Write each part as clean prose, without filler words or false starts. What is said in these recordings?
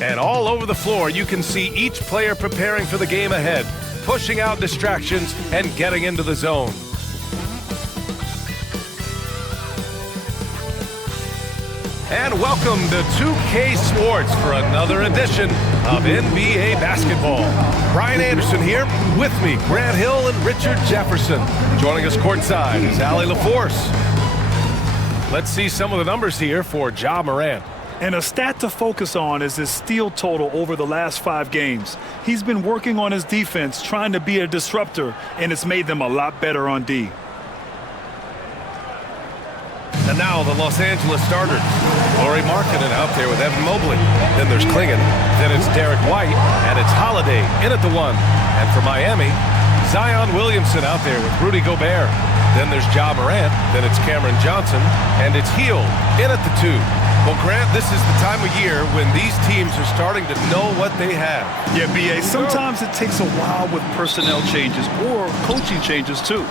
And all over the floor, you can see each player preparing for the game ahead, pushing out distractions and getting into the zone. And welcome to 2K Sports for another edition of NBA basketball. Brian Anderson here, with me, Grant Hill and Richard Jefferson. Joining us courtside is Allie LaForce. Let's see some of the numbers here for Ja Morant. And a stat to focus on is his steal total over the last 5 games. He's been working on his defense, trying to be a disruptor, and it's made them a lot better on D. And now the Los Angeles starters. Lauri Markkanen out there with Evan Mobley. Then there's Klingon. Then it's Derek White. And it's Holiday in at the 1. And for Miami, Zion Williamson out there with Rudy Gobert. Then there's Ja Morant. Then it's Cameron Johnson. And it's Hield in at the 2. Well, Grant, this is the time of year when these teams are starting to know what they have. Yeah, B.A., sometimes it takes a while with personnel changes or coaching changes, too.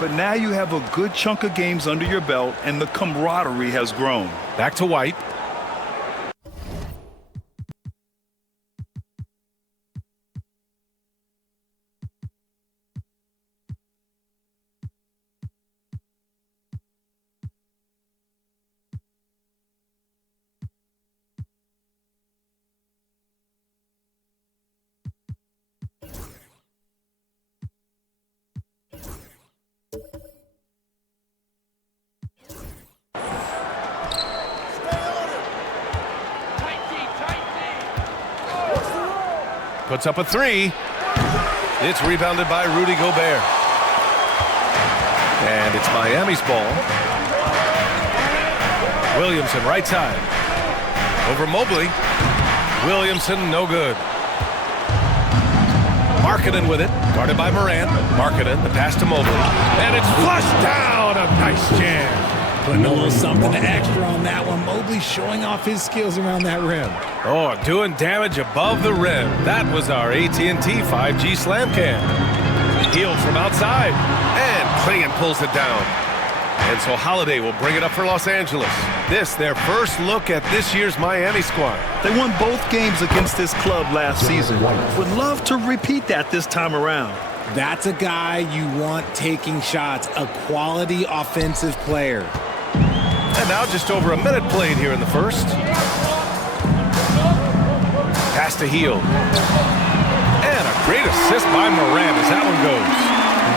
But now you have a good chunk of games under your belt, and the camaraderie has grown. Back to White. Puts up a 3. It's rebounded by Rudy Gobert. And it's Miami's ball. Williamson, right side. Over Mobley. Williamson, no good. Markkanen with it. Guarded by Morant. Markkanen, the pass to Mobley. And it's flushed down. A nice jam. Putting a little something extra on that one. Mobley showing off his skills around that rim. Oh, doing damage above the rim. That was our AT&T 5G slam cam. Hield from outside. And Klingon pulls it down. And so Holiday will bring it up for Los Angeles. This, their first look at this year's Miami squad. They won both games against this club last season. Would love to repeat that this time around. That's a guy you want taking shots, a quality offensive player. And now just over a minute played here in the first. Pass to Hield. And a great assist by Morant as that one goes.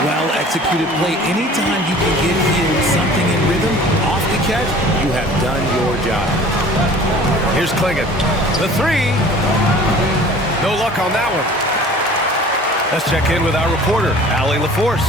Well-executed play. Anytime you can get Hield something in rhythm off the catch, you have done your job. Here's Klingon. The 3. No luck on that one. Let's check in with our reporter, Allie LaForce.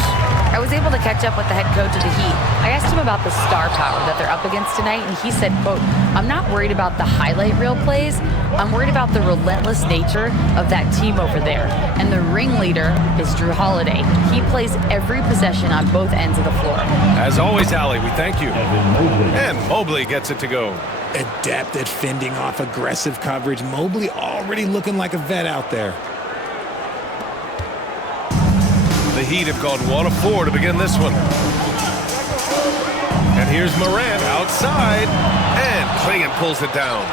I was able to catch up with the head coach of the Heat. I asked him about the star power that they're up against tonight, and he said, quote, "I'm not worried about the highlight reel plays. I'm worried about the relentless nature of that team over there. And the ringleader is Jrue Holiday. He plays every possession on both ends of the floor." As always, Allie, we thank you. And Mobley gets it to go. Adept at fending off aggressive coverage. Mobley already looking like a vet out there. The Heat have gone 1 of 4 to begin this one. And here's Morant outside. And Klingon pulls it down.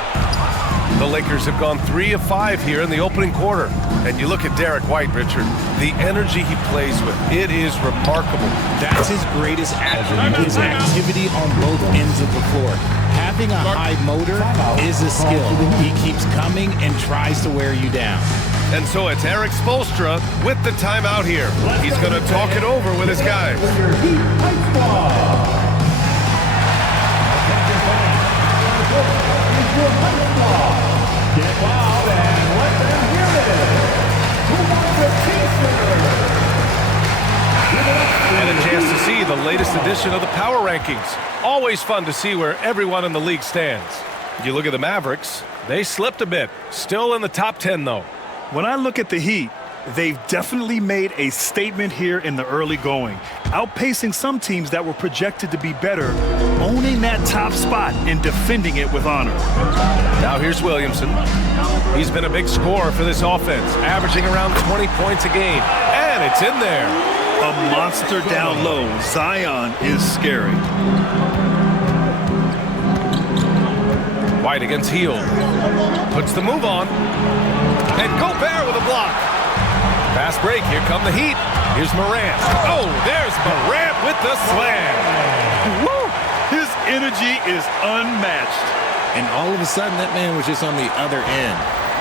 The Lakers have gone 3 of 5 here in the opening quarter. And you look at Derek White, Richard, the energy he plays with, it is remarkable. That's his greatest attribute, his activity on both ends of the floor. Having a high motor is a skill. He keeps coming and tries to wear you down. And so it's Erik Spoelstra with the timeout here. He's going to talk it over with his guys. Get wild and let them hear it. Who wants a t-shirt? And a chance to see the latest edition of the Power Rankings. Always fun to see where everyone in the league stands. You look at the Mavericks, they slipped a bit. Still in the top 10, though. When I look at the Heat, they've definitely made a statement here in the early going, outpacing some teams that were projected to be better, owning that top spot and defending it with honor. Now here's Williamson. He's been a big scorer for this offense, averaging around 20 points a game. And it's in there. A monster down low. Zion is scary. White against Hield. Puts the move on. And Gobert with a block. Fast break. Here come the Heat. Here's Morant. Oh, there's Morant with the slam. Woo! His energy is unmatched. And all of a sudden, that man was just on the other end.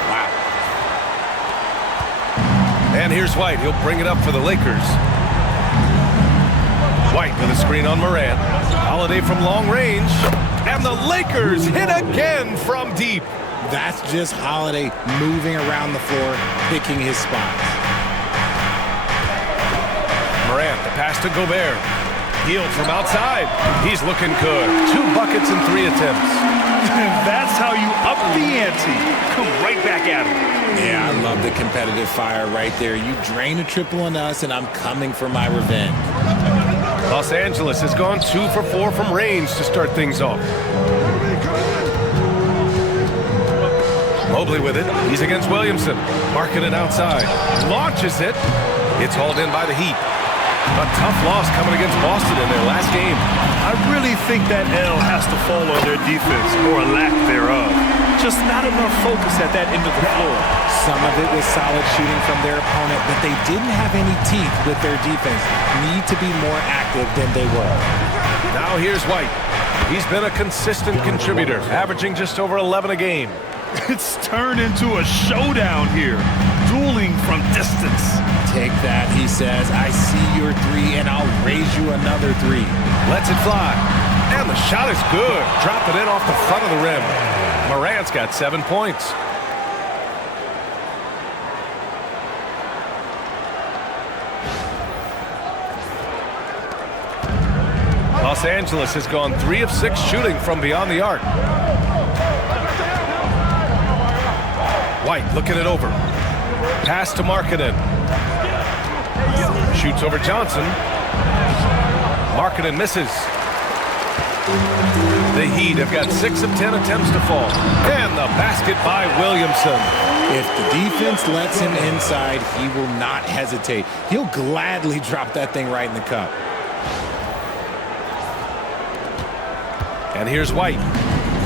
Wow. And here's White. He'll bring it up for the Lakers. White with a screen on Morant. Holiday from long range. And the Lakers hit again from deep. That's just Holiday moving around the floor, picking his spots. Morant, the pass to Gobert. Hield from outside. He's looking good. 2 buckets in 3 attempts. That's how you up the ante. Come right back at him. Yeah, I love the competitive fire right there. You drain a triple on us, and I'm coming for my revenge. Los Angeles has gone 2 for 4 from range to start things off. Mobley with it. He's against Williamson. Marking it outside. Launches it. It's hauled in by the Heat. A tough loss coming against Boston in their last game. I really think that L has to fall on their defense, or a lack thereof. Just not enough focus at that end of the floor. Some of it was solid shooting from their opponent, but they didn't have any teeth with their defense. Need to be more active than they were. Now here's White. He's been a consistent contributor, averaging just over 11 a game. It's turned into a showdown here. Dueling from distance. Take that, he says. I see your 3, and I'll raise you another 3. Lets it fly. And the shot is good. Dropped it in off the front of the rim. Morant's got 7 points. Los Angeles has gone 3 of 6 shooting from beyond the arc. White looking it over. Pass to Markkanen. Shoots over Johnson. Markkanen misses. The Heat have got 6 of 10 attempts to fall. And the basket by Williamson. If the defense lets him inside, he will not hesitate. He'll gladly drop that thing right in the cup. And here's White.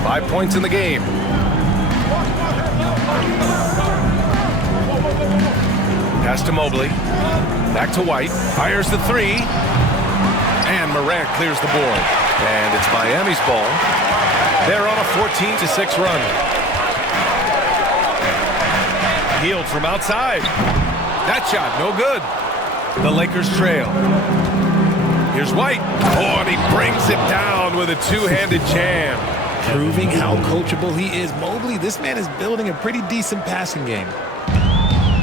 5 points in the game. Pass to Mobley. Back to White. Fires the 3. And Morant clears the board. And it's Miami's ball. They're on a 14-6 run. Hield from outside. That shot, no good. The Lakers trail. Here's White. Oh, and he brings it down with a 2-handed jam. Proving how coachable he is. Mobley, this man is building a pretty decent passing game.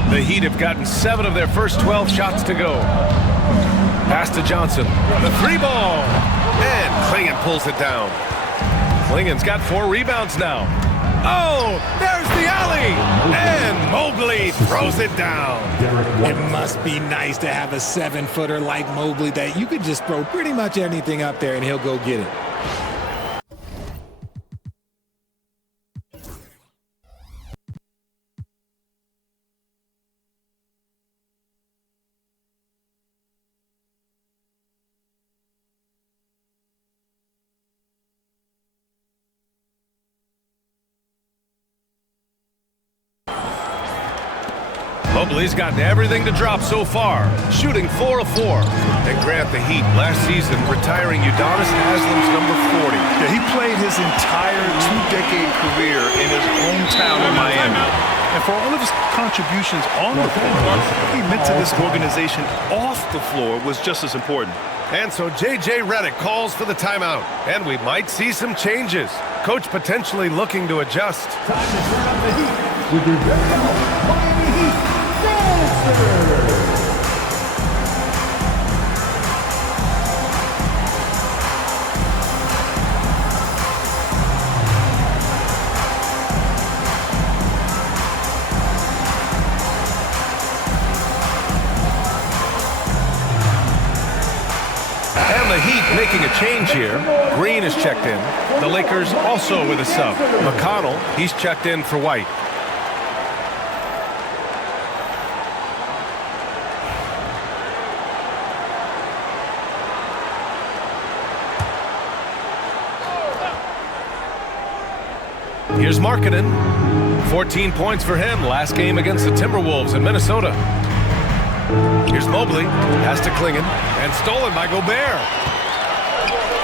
The Heat have gotten 7 of their first 12 shots to go. Pass to Johnson. The 3-ball. And Klingon pulls it down. Klingon's got 4 rebounds now. Oh, there's the alley. And Mobley throws it down. It must be nice to have a 7-footer like Mobley that you could just throw pretty much anything up there and he'll go get it. Mobley's gotten everything to drop so far, shooting 4 of 4. And grant the Heat last season retiring Udonis Haslem's number 40. Yeah, he played his entire 2-decade career in his hometown in Miami. And for all of his contributions on the floor, what he meant to this organization off the floor was just as important. And so J.J. Redick calls for the timeout, and we might see some changes. Coach potentially looking to adjust. Time to turn up the heat with your very own Miami Heat Monster. And the Heat making a change here. Green is checked in. The Lakers also with a sub. McConnell, he's checked in for White. Here's Markkanen. 14 points for him last game against the Timberwolves in Minnesota. Here's Mobley. Pass to Klingon. And stolen by Gobert.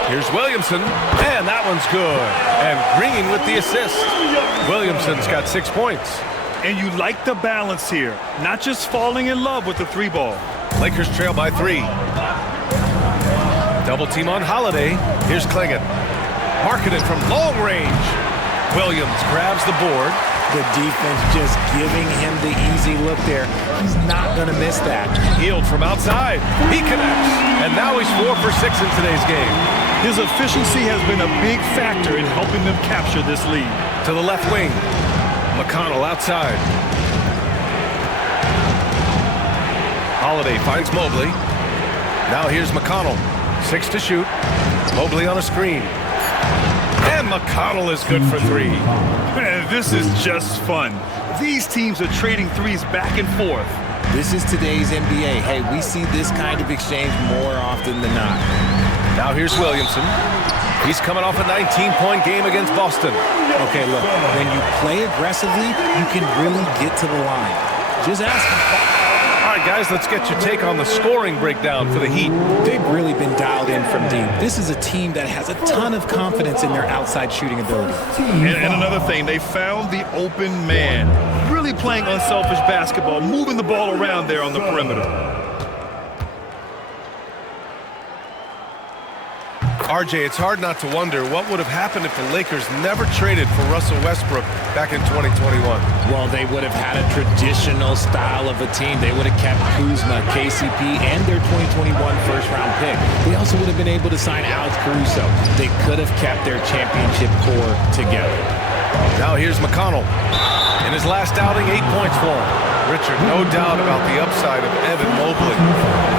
Here's Williamson. And that one's good. And Green with the assist. Williamson's got 6 points. And you like the balance here. Not just falling in love with the 3-ball. Lakers trail by 3. Double team on Holiday. Here's Klingon. Markkanen from long range. Williams grabs the board. The defense just giving him the easy look there. He's not going to miss that. Hield from outside. He connects. And now he's 4 for 6 in today's game. His efficiency has been a big factor in helping them capture this lead. To the left wing. McConnell outside. Holiday finds Mobley. Now here's McConnell. 6 to shoot. Mobley on a screen. And McConnell is good for 3. Man, this is just fun. These teams are trading threes back and forth. This is today's NBA. Hey, we see this kind of exchange more often than not. Now here's Williamson. He's coming off a 19-point game against Boston. Okay, look, when you play aggressively, you can really get to the line. Just ask him. All right, guys, let's get your take on the scoring breakdown for the Heat. They've really been dialed in from deep. This is a team that has a ton of confidence in their outside shooting ability. And another thing, they found the open man. Really playing unselfish basketball, moving the ball around there on the perimeter. RJ, it's hard not to wonder what would have happened if the Lakers never traded for Russell Westbrook back in 2021. Well, they would have had a traditional style of a team. They would have kept Kuzma, KCP, and their 2021 first-round pick. They also would have been able to sign Alex Caruso. They could have kept their championship core together. Now here's McConnell. In his last outing, 8 points for him. Richard, no doubt about the upside of Evan Mobley.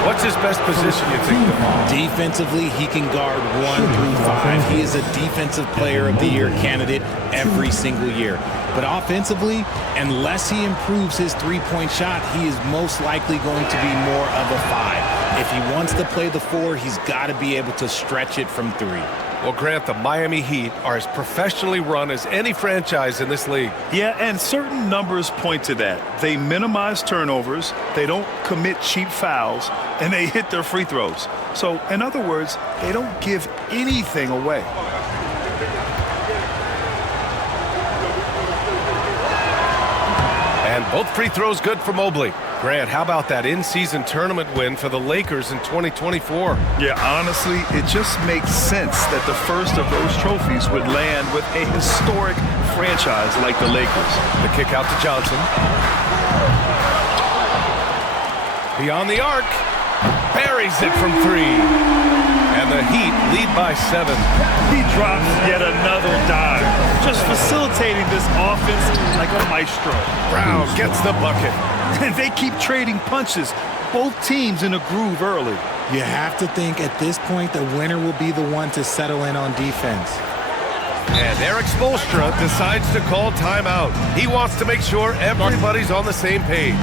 What's his best position, you think? Defensively, he can guard 1 through 5. He is a Defensive Player of the Year candidate every single year. But offensively, unless he improves his three-point shot, he is most likely going to be more of a 5. If he wants to play the 4, he's got to be able to stretch it from 3. Well, Grant, the Miami Heat are as professionally run as any franchise in this league. Yeah, and certain numbers point to that. They minimize turnovers, they don't commit cheap fouls, and they hit their free throws. So, in other words, they don't give anything away. And both free throws good for Mobley. Grant, how about that in-season tournament win for the Lakers in 2024? Yeah, honestly, it just makes sense that the first of those trophies would land with a historic franchise like the Lakers. The kick out to Johnson. Beyond the arc. Buries it from 3. And the Heat lead by 7. He drops yet another dive, just facilitating this offense like a maestro. Brown gets the bucket. And they keep trading punches, both teams in a groove early. You have to think at this point the winner will be the one to settle in on defense. And Eric Spoelstra decides to call timeout. He wants to make sure everybody's on the same page.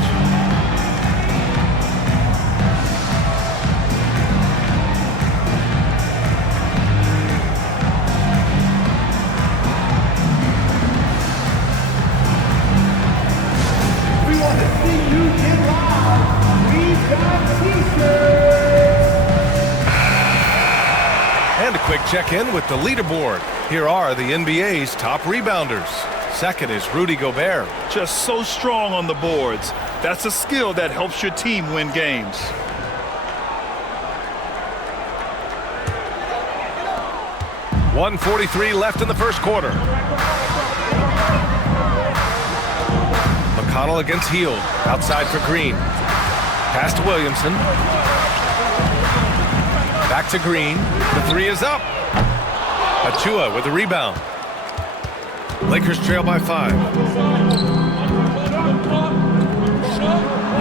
And a quick check-in with the leaderboard. Here are the NBA's top rebounders. Second is Rudy Gobert. Just so strong on the boards. That's a skill that helps your team win games. .143 left in the first quarter. McConnell against Hield. Outside for Green. Pass to Williamson. Back to Green. The 3 is up. Achua with the rebound. Lakers trail by 5.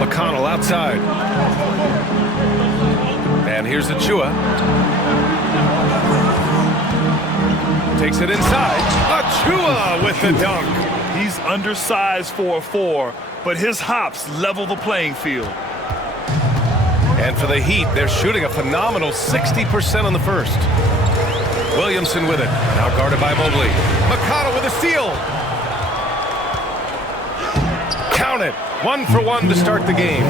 McConnell outside. And here's Achua. Takes it inside. Achua with the dunk. He's undersized for a 4, but his hops level the playing field. And for the Heat, they're shooting a phenomenal 60% on the first. Williamson with it. Now guarded by Mobley. McConnell with a steal. it. 1 for 1 to start the game.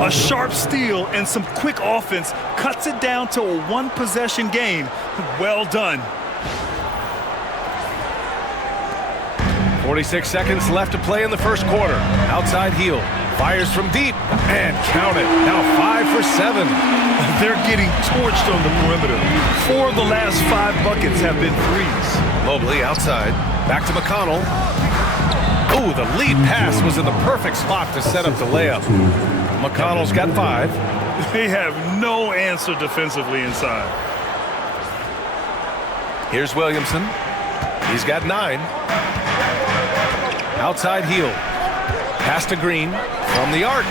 A sharp steal and some quick offense cuts it down to a one-possession game. Well done. 46 seconds left to play in the first quarter. Outside heel. Fires from deep. And count it. Now 5 for 7. They're getting torched on the perimeter. 4 of the last 5 buckets have been threes. Mobley outside. Back to McConnell. Oh, the lead pass was in the perfect spot to set up the layup. McConnell's got 5. They have no answer defensively inside. Here's Williamson. He's got 9. Outside heel. Pass to Green from the arc.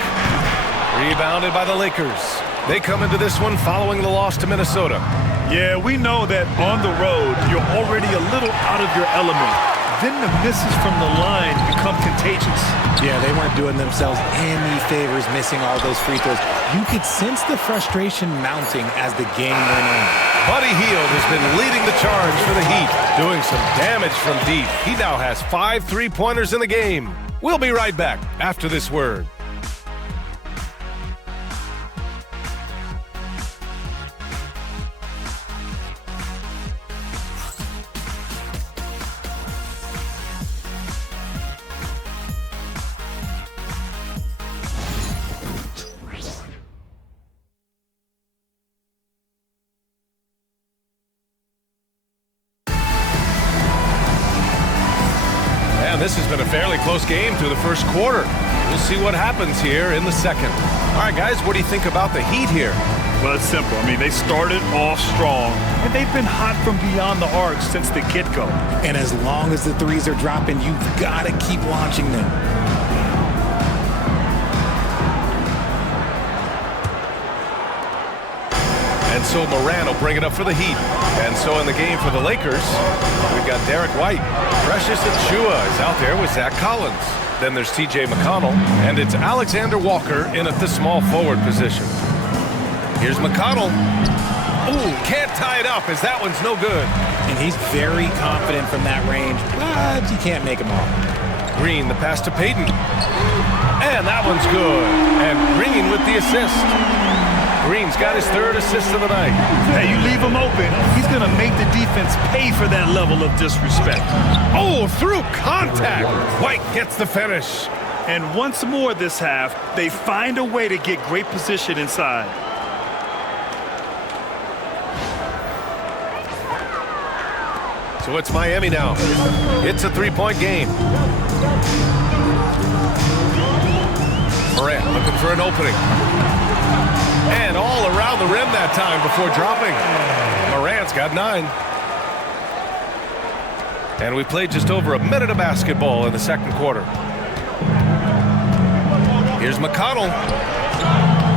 Rebounded by the Lakers. They come into this one following the loss to Minnesota. Yeah, we know that on the road, you're already a little out of your element. Then the misses from the line become contagious. Yeah, they weren't doing themselves any favors missing all those free throws. You could sense the frustration mounting as the game went on. Buddy Hield has been leading the charge for the Heat, doing some damage from deep. He now has 5 3-pointers in the game. We'll be right back after this word. This has been a fairly close game through the first quarter. We'll see what happens here in the second. All right, guys, what do you think about the Heat here? Well, it's simple. I mean, they started off strong, and they've been hot from beyond the arc since the get-go. And as long as the threes are dropping, you've got to keep launching them. And so Moran will bring it up for the Heat. And so in the game for the Lakers, we've got Derek White. Precious Achiuwa is out there with Zach Collins. Then there's T.J. McConnell. And it's Alexander Walker in at the small forward position. Here's McConnell. Ooh, can't tie it up as that one's no good. And he's very confident from that range, but you can't make him all. Green, the pass to Payton. And that one's good. And Green with the assist. Green's got his 3rd assist of the night. Hey, you leave him open, he's going to make the defense pay for that level of disrespect. Oh, through contact. White gets the finish. And once more this half, they find a way to get great position inside. So it's Miami now. It's a 3-point game. Morant looking for an opening. And all around the rim that time before dropping. Morant's got 9. And we played just over a minute of basketball in the second quarter. Here's McConnell.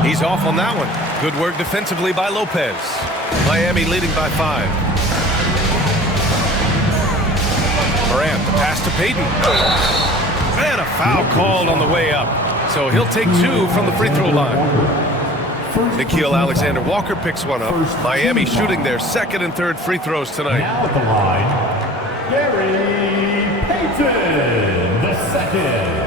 He's off on that one. Good work defensively by Lopez. Miami leading by 5. Morant, the pass to Payton. And a foul called on the way up. So he'll take 2 from the free throw line. Nickeil Alexander-Walker picks one up. Miami shooting their 2nd and 3rd free throws tonight. Now at the line, Gary Payton, the 2nd.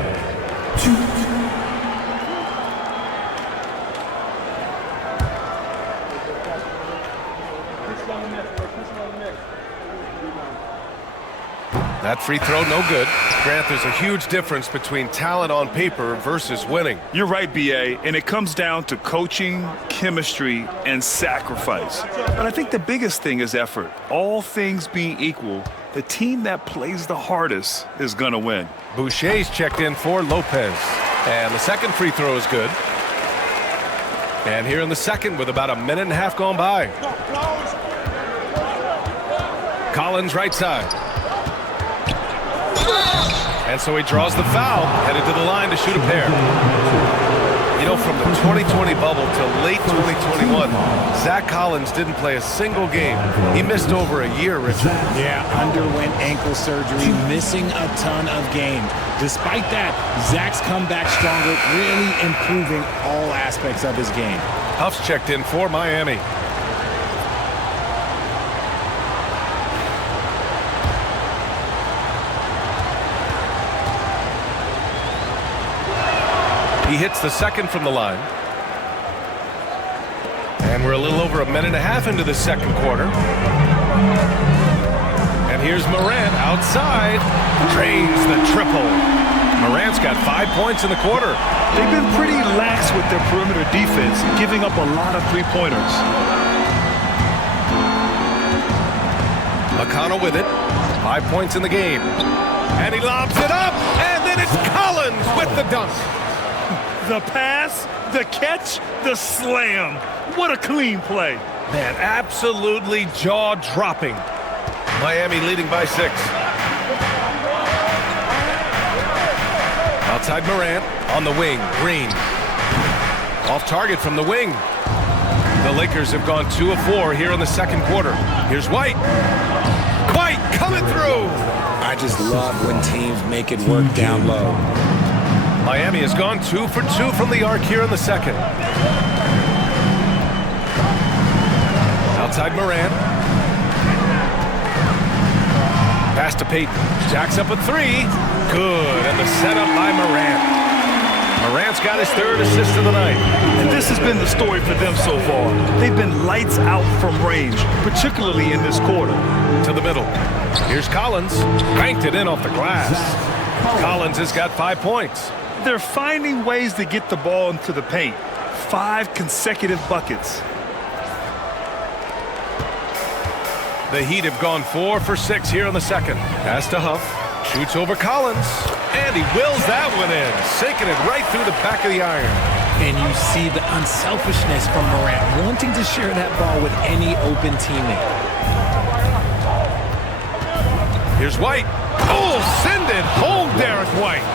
That free throw, no good. Grant, there's a huge difference between talent on paper versus winning. You're right, B.A., and it comes down to coaching, chemistry, and sacrifice. But I think the biggest thing is effort. All things being equal, the team that plays the hardest is going to win. Boucher's checked in for Lopez. And the 2nd free throw is good. And here in the second with about a minute and a half gone by. Collins right side. And so he draws the foul, headed to the line to shoot a pair. You know, from the 2020 bubble till late 2021, Zach Collins didn't play a single game. He missed over a year, Richard. Yeah, underwent ankle surgery, missing a ton of games. Despite that, Zach's come back stronger, really improving all aspects of his game. Huff's checked in for Miami. He hits the second from the line. And we're a little over a minute and a half into the second quarter. And here's Morant outside. Drains the triple. Morant's got 5 points in the quarter. They've been pretty lax with their perimeter defense, giving up a lot of three-pointers. McConnell with it. 5 points in the game. And he lobs it up. And then it's Collins with the dunk. The pass, the catch, the slam. What a clean play. Man, absolutely jaw-dropping. Miami leading by 6. Outside Morant, on the wing, Green. Off target from the wing. The Lakers have gone 2 of 4 here in the second quarter. Here's White. White coming through. I just love when teams make it work down low. Miami has gone 2 for 2 from the arc here in the second. Outside Morant. Pass to Payton. Jacks up a 3. Good. And the setup by Morant. Morant's got his 3rd assist of the night. And this has been the story for them so far. They've been lights out from range, particularly in this quarter. To the middle. Here's Collins. Banked it in off the glass. Collins has got 5 points. They're finding ways to get the ball into the paint. 5 consecutive buckets. The Heat have gone 4 for 6 here in the second. Pass to Huff. Shoots over Collins. And he wills that one in. Sinking it right through the back of the iron. And you see the unselfishness from Morant, wanting to share that ball with any open teammate. Here's White. Oh, send it home, Derek White.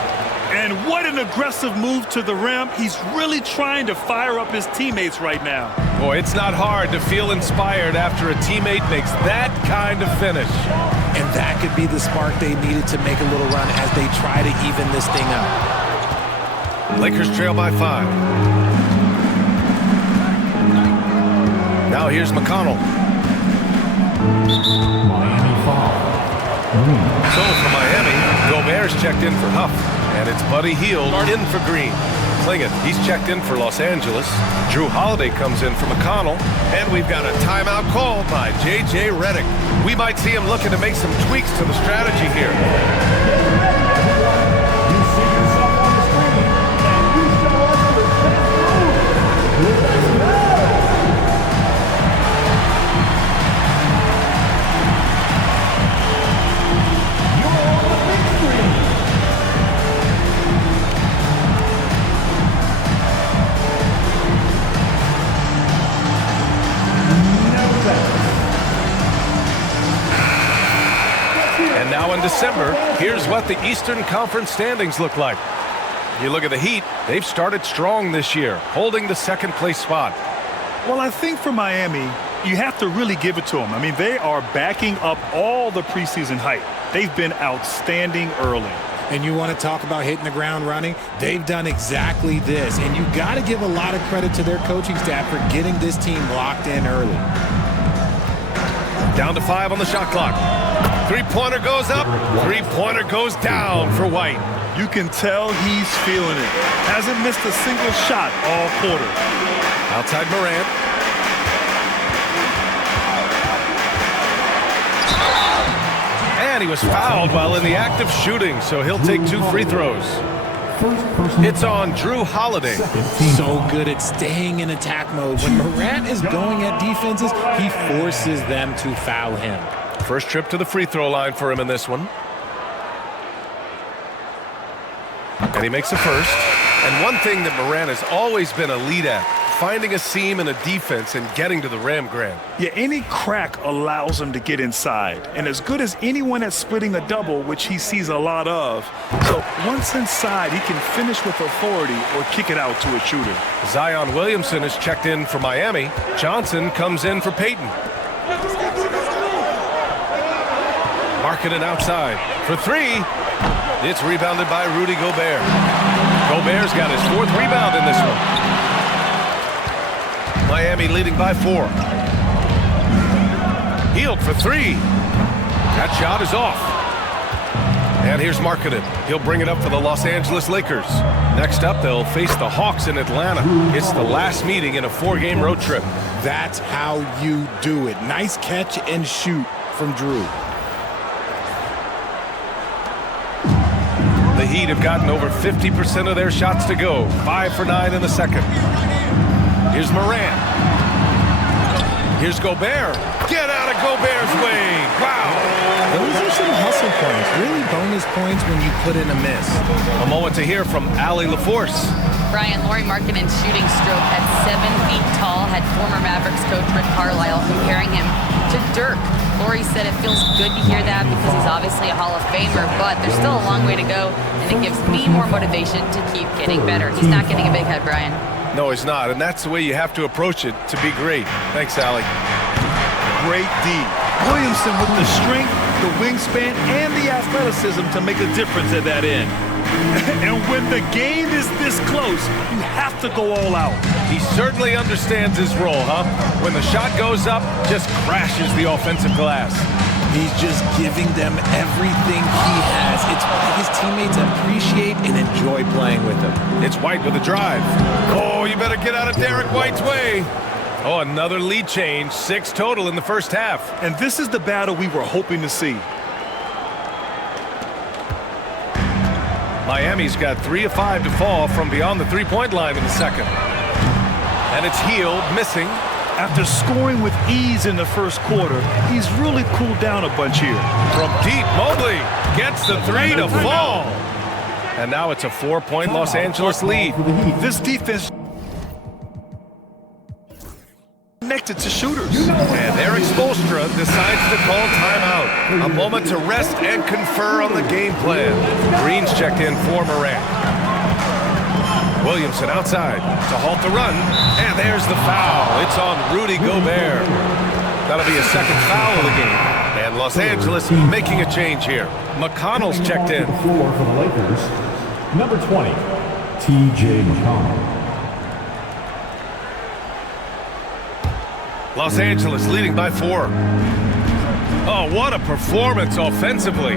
And what an aggressive move to the rim. He's really trying to fire up his teammates right now. Boy, it's not hard to feel inspired after a teammate makes that kind of finish. And that could be the spark they needed to make a little run as they try to even this thing up. Lakers trail by 5. Now here's McConnell. Miami foul. So for Miami, Gobert's checked in for Huff. And it's Buddy Hield in for Green. Clingan, he's checked in for Los Angeles. Drew Holiday comes in for McConnell. And we've got a timeout call by J.J. Redick. We might see him looking to make some tweaks to the strategy here. You see yourself on the screen, and you show us the best move. Let's go. You're on the big screen. And now in December, here's what the Eastern Conference standings look like. You look at the Heat, they've started strong this year, holding the second place spot. Well, I think for Miami, you have to really give it to them. I mean, they are backing up all the preseason hype. They've been outstanding early. And you want to talk about hitting the ground running? They've done exactly this. And you got to give a lot of credit to their coaching staff for getting this team locked in early. Down to 5 on the shot clock. Three-pointer goes up, three-pointer goes down for White. You can tell he's feeling it. Hasn't missed a single shot all quarter. Outside Morant. And he was fouled while in the act of shooting, so he'll take 2 free throws. It's on Drew Holiday. So good at staying in attack mode. When Morant is going at defenses, he forces them to foul him. First trip to the free throw line for him in this one. And he makes a first. And one thing that Morant has always been elite at, finding a seam in a defense and getting to the rim, Grant. Yeah, any crack allows him to get inside. And as good as anyone at splitting a double, which he sees a lot of. So once inside, he can finish with authority or kick it out to a shooter. Zion Williamson is checked in for Miami. Johnson comes in for Payton. Marketed outside for 3. It's rebounded by Rudy Gobert. Gobert's got his 4th rebound in this one. Miami leading by 4. Hield for 3. That shot is off. And here's Markkanen. He'll bring it up for the Los Angeles Lakers. Next up, they'll face the Hawks in Atlanta. It's the last meeting in a 4-game road trip. That's how you do it. Nice catch and shoot from Drew. The Heat have gotten over 50% of their shots to go. 5 for 9 in the second. Here's Morant. Here's Gobert. Get out of Gobert's way. Wow. Those are some hustle points. Really bonus points when you put in a miss. A moment to hear from Allie LaForce. Brian, Lauri Markkanen's shooting stroke at 7 feet tall had former Mavericks coach Rick Carlisle comparing him to Dirk. Lauri said it feels good to hear that because he's obviously a Hall of Famer, but there's still a long way to go, and it gives me more motivation to keep getting better. He's not getting a big head, Brian. No, he's not, and that's the way you have to approach it to be great. Thanks, Allie. Great D. Williamson with the strength, the wingspan, and the athleticism to make a difference at that end. And when the game is this close, you have to go all out. He certainly understands his role, huh? When the shot goes up, just crashes the offensive glass. He's just giving them everything he has. It's why his teammates appreciate and enjoy playing with him. It's White with a drive. Oh, you better get out of Derek White's way. Oh, another lead change. 6 total in the first half. And this is the battle we were hoping to see. Miami's got 3 of 5 to fall from beyond the three-point line in the second. And it's Hield missing. After scoring with ease in the first quarter, he's really cooled down a bunch here. From deep, Mobley gets the 3 to fall. And now it's a 4-point Los Angeles lead. This defense connected to shooters. And Eric Spoelstra decides to call timeout. A moment to rest and confer on the game plan. Green's checked in for Morant. Williamson outside to halt the run. And there's the foul. It's on Rudy Gobert. That'll be a second foul of the game. And Los Angeles making a change here. McConnell's checked in. 4 for the Lakers. Number 20, T.J. McConnell. Los Angeles leading by 4. Oh, what a performance offensively.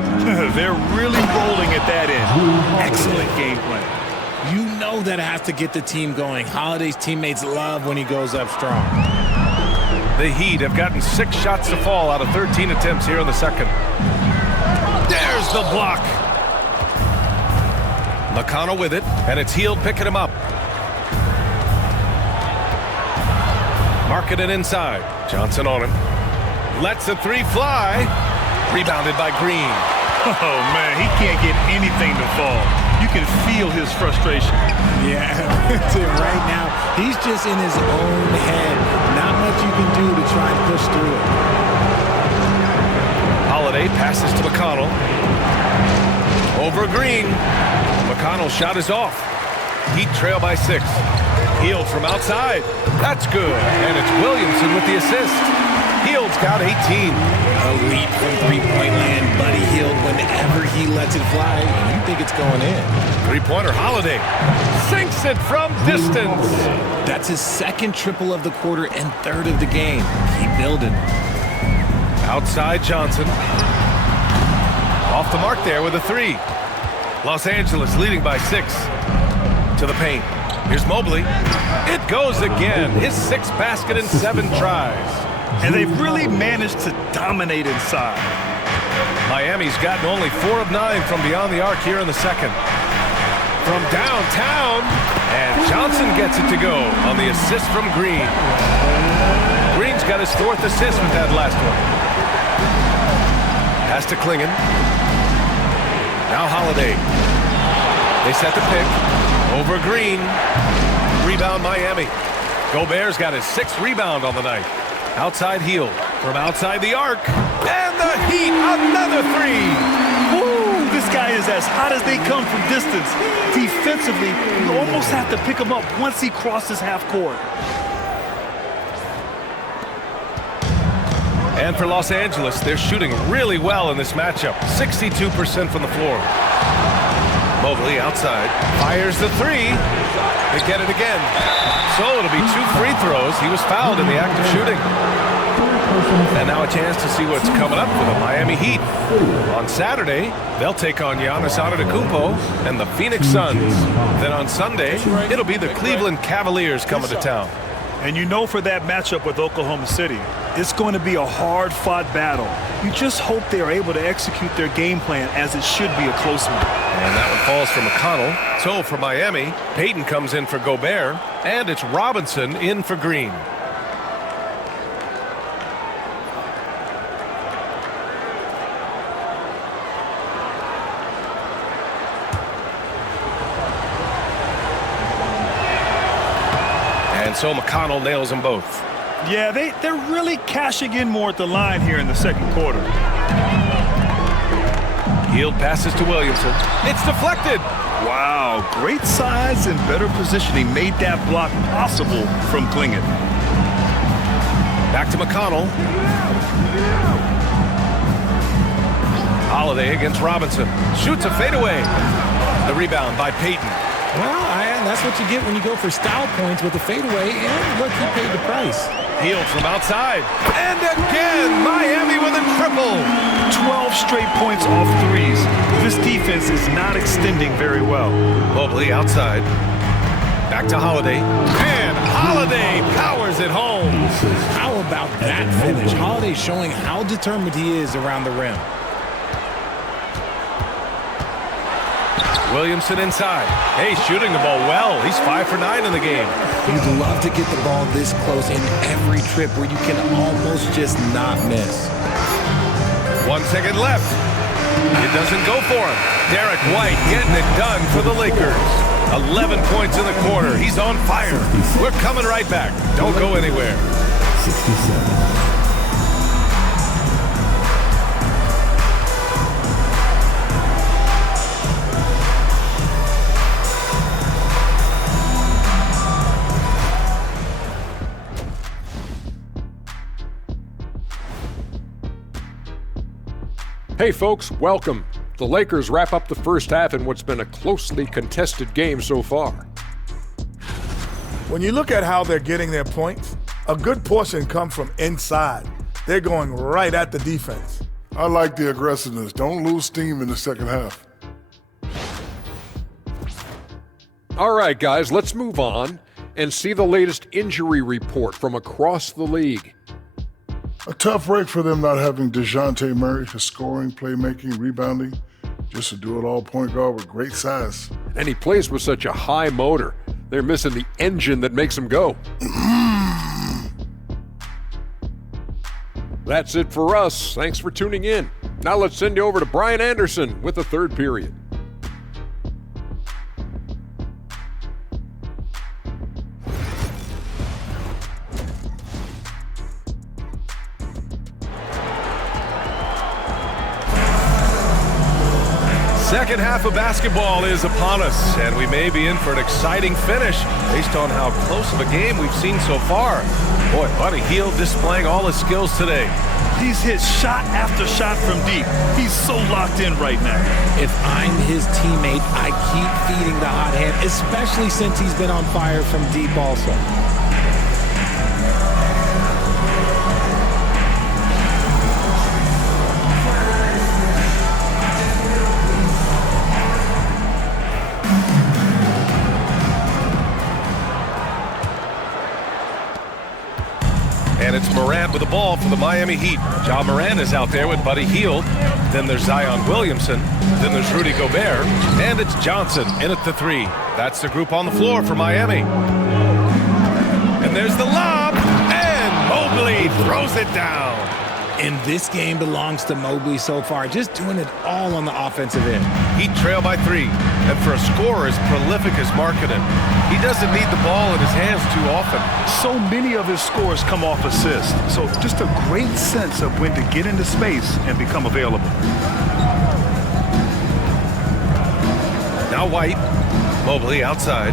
They're really rolling at that end. Excellent game plan. You know that has to get the team going. Holiday's teammates love when he goes up strong. The Heat have gotten 6 shots to fall out of 13 attempts here in the second. There's the block. McConnell with it, and it's Hield picking him up. Markkanen inside. Johnson on him. Lets the 3 fly. Rebounded by Green. Oh, man, he can't get anything to fall. You can feel his frustration. Yeah, right now, he's just in his own head. Not much you can do to try and push through it. Holiday passes to McConnell. Over Green. McConnell's shot is off. Heat trail by 6. Hield from outside. That's good. And it's Williamson with the assist. Hield's got 18. Elite from three-point land. Buddy Hield, whenever he lets it fly, you think it's going in. Three-pointer Holiday. Sinks it from distance. That's his second triple of the quarter and 3rd of the game. Keep building. Outside Johnson. Off the mark there with a 3. Los Angeles leading by 6. To the paint. Here's Mobley. It goes again. His 6th basket in 7 tries. And they've really managed to dominate inside. Miami's gotten only 4 of 9 from beyond the arc here in the second. From downtown. And Johnson gets it to go on the assist from Green. Green's got his 4th assist with that last one. Pass to Klingon. Now Holiday. They set the pick. Over Green. Rebound Miami. Gobert's got his 6th rebound on the night. Outside Hield. From outside the arc. And the Heat, another 3. Woo! This guy is as hot as they come from distance. Defensively, you almost have to pick him up once he crosses half court. And for Los Angeles, they're shooting really well in this matchup. 62% from the floor. Mobley outside. Fires the 3. They get it again. So it'll be 2 free throws. He was fouled in the act of shooting. And now a chance to see what's coming up for the Miami Heat. On Saturday, they'll take on Giannis Antetokounmpo and the Phoenix Suns. Then on Sunday, it'll be the Cleveland Cavaliers coming to town. And you know, for that matchup with Oklahoma City, it's going to be a hard-fought battle. You just hope they are able to execute their game plan, as it should be a close one. And that one falls for McConnell. So for Miami, Payton comes in for Gobert, and it's Robinson in for Green. And so McConnell nails them both. Yeah, they're really cashing in more at the line here in the second quarter. Hield passes to Williamson. It's deflected. Wow, great size and better positioning made that block possible from Clingan. Back to McConnell. Holiday against Robinson. Shoots a fadeaway. The rebound by Payton. Well, that's what you get when you go for style points with a fadeaway, and look, he paid the price. Hield from outside. And again, Miami with a triple. 12 straight points off threes. This defense is not extending very well. Mobley outside. Back to Holiday. And Holiday powers it home. How about that finish? Holiday showing how determined he is around the rim. Williamson inside. Hey, shooting the ball well. He's 5 for 9 in the game. You'd love to get the ball this close in every trip where you can almost just not miss. 1 second left. It doesn't go for him. Derek White getting it done for the Lakers. 11 points in the quarter. He's on fire. We're coming right back. Don't go anywhere. 67. Hey folks, welcome. The Lakers wrap up the first half in what's been a closely contested game so far. When you look at how they're getting their points, a good portion comes from inside. They're going right at the defense. I like the aggressiveness. Don't lose steam in the second half. All right, guys, let's move on and see the latest injury report from across the league. A tough break for them not having DeJounte Murray, his scoring, playmaking, rebounding. Just a do-it-all point guard with great size. And he plays with such a high motor. They're missing the engine that makes him go. That's it for us. Thanks for tuning in. Now let's send you over to Brian Anderson with the third period. Second half of basketball is upon us, and we may be in for an exciting finish based on how close of a game we've seen so far. Boy, Buddy Hield displaying all his skills today. He's hit shot after shot from deep. He's so locked in right now. If I'm his teammate, I keep feeding the hot hand, especially since he's been on fire from deep also. And it's Morant with the ball for the Miami Heat. Ja Morant is out there with Buddy Hield. Then there's Zion Williamson. Then there's Rudy Gobert. And it's Johnson in at the 3. That's the group on the floor for Miami. And there's the lob. And Mobley throws it down. And this game belongs to Mobley so far, just doing it all on the offensive end. Heat trail by 3. And for a scorer as prolific as Markkanen, he doesn't need the ball in his hands too often. So many of his scores come off assists. So just a great sense of when to get into space and become available. Now White. Mobley outside.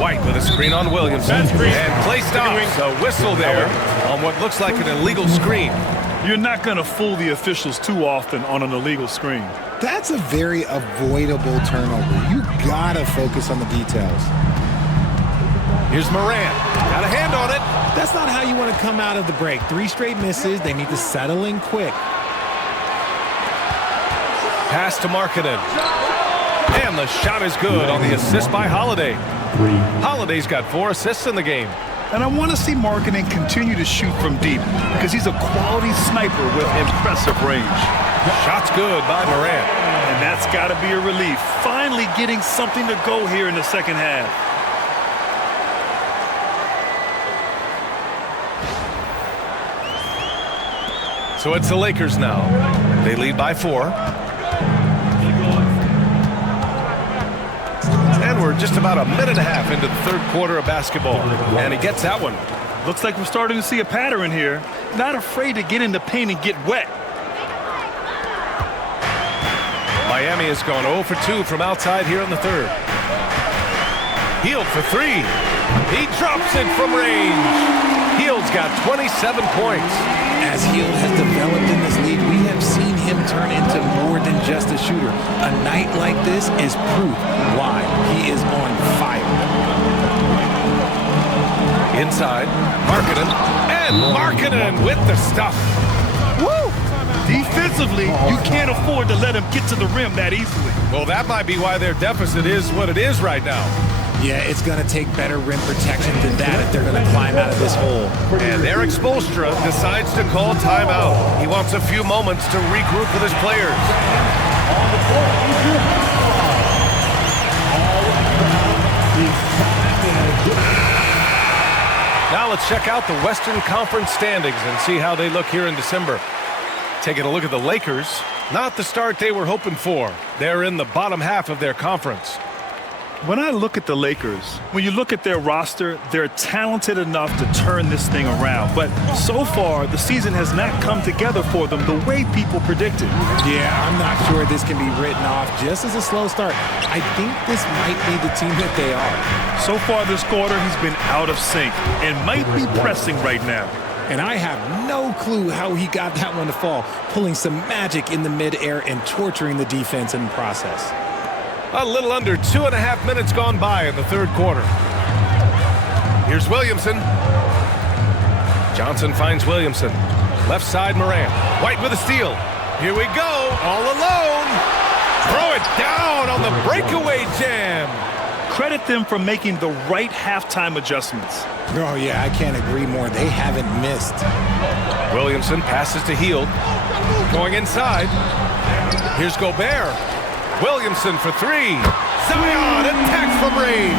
White with a screen on Williamson. And play stops. A whistle there on what looks like an illegal screen. You're not going to fool the officials too often on an illegal screen. That's a very avoidable turnover. You gotta focus on the details. Here's Morant. Got a hand on it. That's not how you want to come out of the break. 3 straight misses. They need to settle in quick. Pass to Markkanen. And the shot is good on the assist by Holiday. Holiday's got 4 assists in the game. And I want to see Markkanen continue to shoot from deep because he's a quality sniper with impressive range. Shot's good by Morant. And that's got to be a relief. Finally getting something to go here in the second half. So it's the Lakers now. They lead by 4. And we're just about a minute and a half into the third quarter of basketball. And he gets that one. Looks like we're starting to see a pattern here. Not afraid to get in the paint and get wet. Miami has gone 0 for 2 from outside here in the third. Hield for 3. He drops it from range. Hield's got 27 points. As Hield has developed in this league, we have seen him turn into more than just a shooter. A night like this is proof why he is on fire. Inside, Markkanen. And Markkanen with the stuff. Woo! Defensively, you can't afford to let him get to the rim that easily. Well, that might be why their deficit is what it is right now. Yeah, it's going to take better rim protection than that if they're going to climb out of this hole. And Erik Spoelstra decides to call timeout. He wants a few moments to regroup with his players. Now let's check out the Western Conference standings and see how they look here in December. Taking a look at the Lakers, not the start they were hoping for. They're in the bottom half of their conference. When I look at the Lakers, when you look at their roster, they're talented enough to turn this thing around. But so far, the season has not come together for them the way people predicted. Yeah, I'm not sure this can be written off just as a slow start. I think this might be the team that they are. So far this quarter, he's been out of sync and might be pressing right now. And I have no clue how he got that one to fall, pulling some magic in the midair and torturing the defense in the process. A little under 2.5 minutes gone by in the third quarter. Here's Williamson. Johnson finds Williamson. Left side, Morant. White with a steal. Here we go, all alone. Throw it down on the breakaway jam. Credit them for making the right halftime adjustments. Oh, yeah, I can't agree more. They haven't missed. Williamson passes to Hield. Going inside. Here's Gobert. Williamson for 3. Zion attacks from range.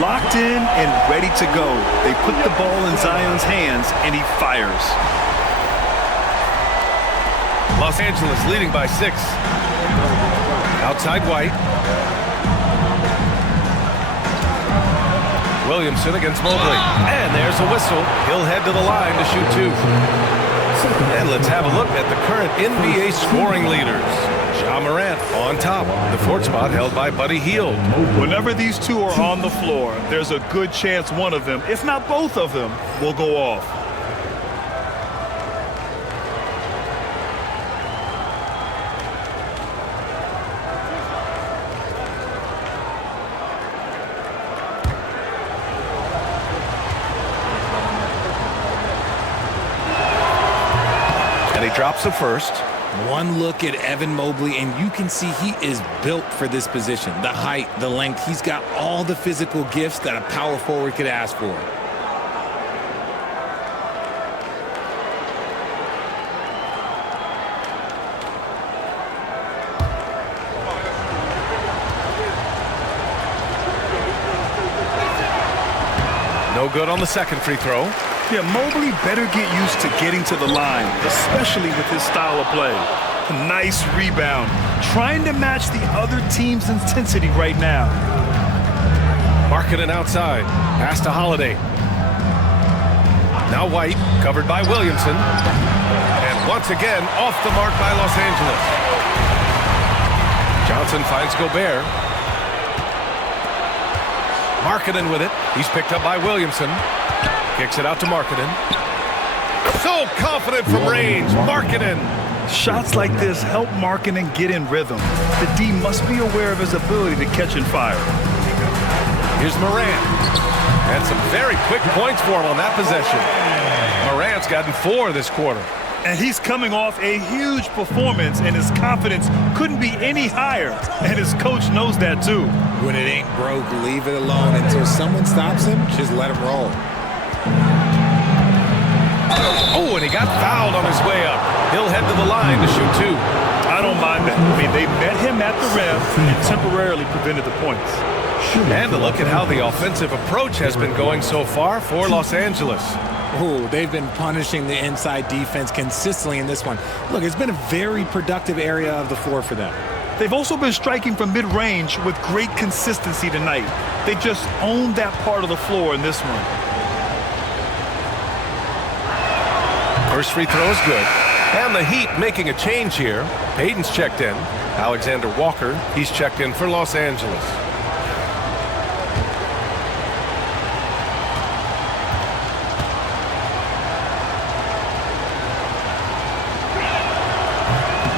Locked in and ready to go. They put the ball in Zion's hands, and he fires. Los Angeles leading by 6. Outside White. Williamson against Mobley. And there's a whistle. He'll head to the line to shoot 2. And let's have a look at the current NBA scoring leaders. Ja Morant on top. The 4th spot held by Buddy Hield. Whenever these two are on the floor, there's a good chance one of them, if not both of them, will go off. And he drops the first. One look at Evan Mobley, and you can see he is built for this position. The height, the length, he's got all the physical gifts that a power forward could ask for. No good on the second free throw. Yeah, Mobley better get used to getting to the line, especially with his style of play. A nice rebound. Trying to match the other team's intensity right now. Markkanen outside. Pass to Holiday. Now White, covered by Williamson. And once again, off the mark by Los Angeles. Johnson finds Gobert. Markkanen with it. He's picked up by Williamson. Kicks it out to Markkanen. So confident from range. Markkanen. Shots like this help Markkanen get in rhythm. The D must be aware of his ability to catch and fire. Here's Morant. And some very quick points for him on that possession. Morant's gotten 4 this quarter. And he's coming off a huge performance, and his confidence couldn't be any higher. And his coach knows that too. When it ain't broke, leave it alone. Until someone stops him, just let him roll. Oh, and he got fouled on his way up. He'll head to the line to shoot 2. I don't mind that. I mean, they met him at the rim and temporarily prevented the points. And to look at how the offensive approach has been going so far for Los Angeles. Oh, they've been punishing the inside defense consistently in this one. Look, it's been a very productive area of the floor for them. They've also been striking from mid-range with great consistency tonight. They just owned that part of the floor in this one. First free throw is good. And the Heat making a change here. Payton's checked in. Alexander Walker, he's checked in for Los Angeles.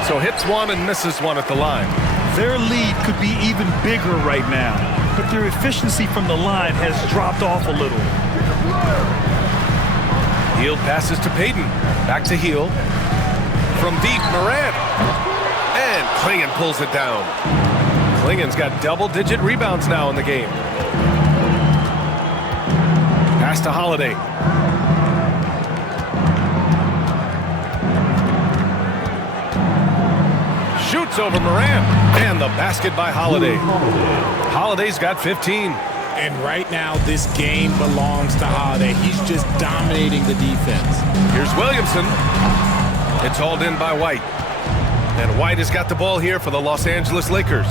So hits one and misses one at the line. Their lead could be even bigger right now, but their efficiency from the line has dropped off a little. Hield passes to Payton. Back to Hield. From deep, Morant. And Klingon pulls it down. Klingon's got double-digit rebounds now in the game. Pass to Holiday. Shoots over Morant. And the basket by Holiday. Holiday's got 15. And right now, this game belongs to Holiday. He's just dominating the defense. Here's Williamson. It's hauled in by White. And White has got the ball here for the Los Angeles Lakers.